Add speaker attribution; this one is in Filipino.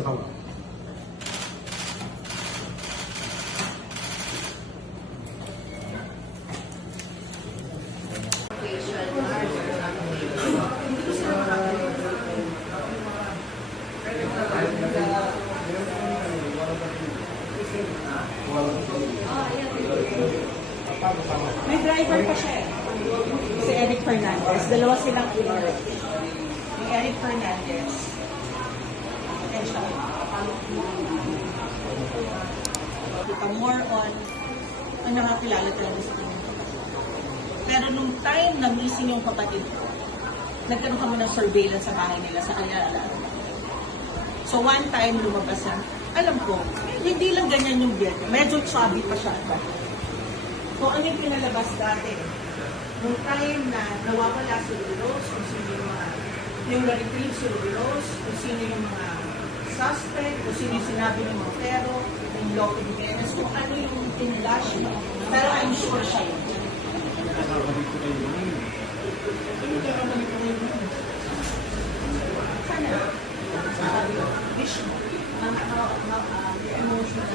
Speaker 1: account.
Speaker 2: May driver pa siya eh. Si Eric Fernandez. Dalawa silang owner. Yung Eric Fernandez. Siya. Kita more on ang nakakilala talaga sa kanya. Pero nung time na missing yung kapatid ko, nagkaroon kami ng surveillance sa bahay nila sa Ayala. So one time lumabas na, alam ko, hindi lang ganyan yung beard. Medyo chubby pa siya. Kung ano yung pinalabas dati, nung time na nawawala si Rose, kung sino yung mga, yung na-retrieve si Rose, kung sino yung mga suspect, kung sino sinabi ni Montero, yung Lope Jimenez, kung ano yung tinlash mo. Pero I'm sure siya yun. Sana, sabi ko, wish mo, mga, mga, mga, emotional.